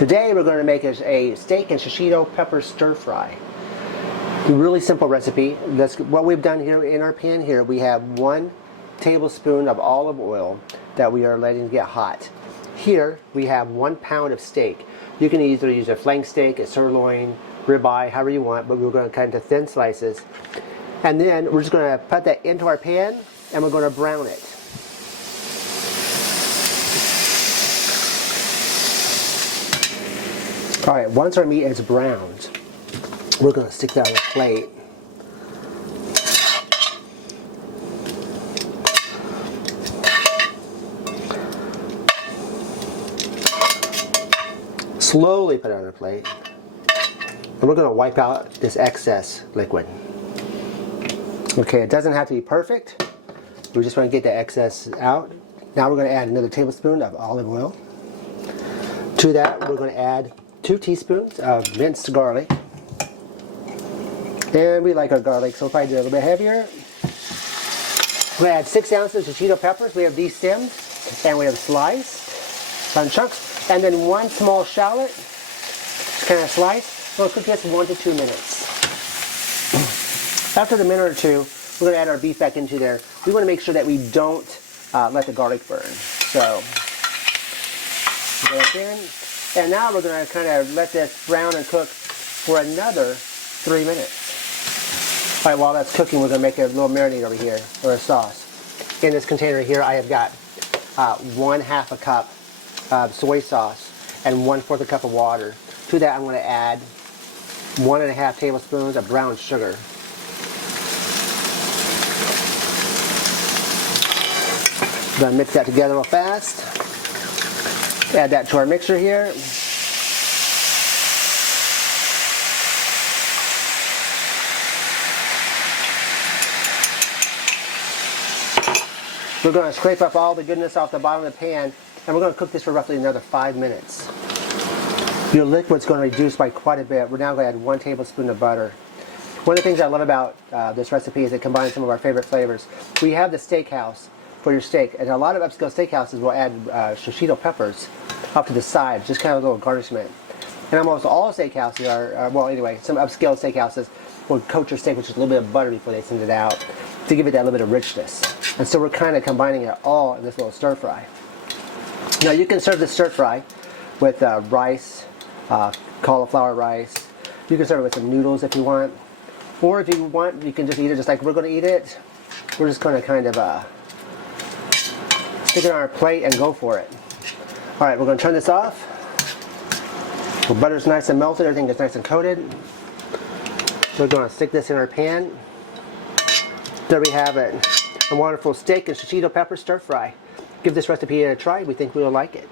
Today we're going to make a steak and shishito pepper stir fry. Really simple recipe. That's what we've done here in our pan here. We have 1 tablespoon of olive oil that we are letting get hot. Here we have 1 pound of steak. You can either use a flank steak, a sirloin, ribeye, however you want, but we're going to cut into thin slices. And then we're just going to put that into our pan and we're going to brown it. Alright, once our meat is browned, we're going to stick that on a plate. Slowly put it on a plate. And we're going to wipe out this excess liquid. Okay, it doesn't have to be perfect. We just want to get the excess out. Now we're going to add another tablespoon of olive oil. To that, we're going to add 2 teaspoons of minced garlic. And we like our garlic, so we'll probably do it a little bit heavier. We're going to add 6 ounces of Shishito peppers. We have these stemmed, and we have sliced, done chunks. And then 1 small shallot, just kind of sliced. We'll cook this 1 to 2 minutes. After the minute or two, we're going to add our beef back into there. We want to make sure that we don't let the garlic burn. So, go back in. And now we're going to kind of let this brown and cook for another 3 minutes. All right, while that's cooking, we're going to make a little marinade over here, or a sauce. In this container here, I have got 1/2 a cup of soy sauce and 1/4 a cup of water. To that, I'm going to add 1½ tablespoons of brown sugar. I'm going to mix that together real fast. Add that to our mixer here. We're going to scrape up all the goodness off the bottom of the pan, and we're going to cook this for roughly another 5 minutes. Your liquid's going to reduce by quite a bit. We're now going to add 1 tablespoon of butter. One of the things I love about this recipe is it combines some of our favorite flavors. We have the steakhouse for your steak, and a lot of upscale steakhouses will add shishito peppers up to the side, just kind of a little garnishment. And almost all steakhouses are, well anyway, some upscale steakhouses will coat your steak with just a little bit of butter before they send it out to give it that little bit of richness. And so we're kind of combining it all in this little stir fry. Now you can serve this stir fry with rice, cauliflower rice. You can serve it with some noodles if you want. Or if you want, you can just eat it just like we're going to eat it. We're just going to kind of stick it on our plate and go for it. Alright, we're going to turn this off. The butter's nice and melted, everything gets nice and coated. We're going to stick this in our pan. There we have it. A wonderful steak and shishito pepper stir fry. Give this recipe a try. We think we will like it.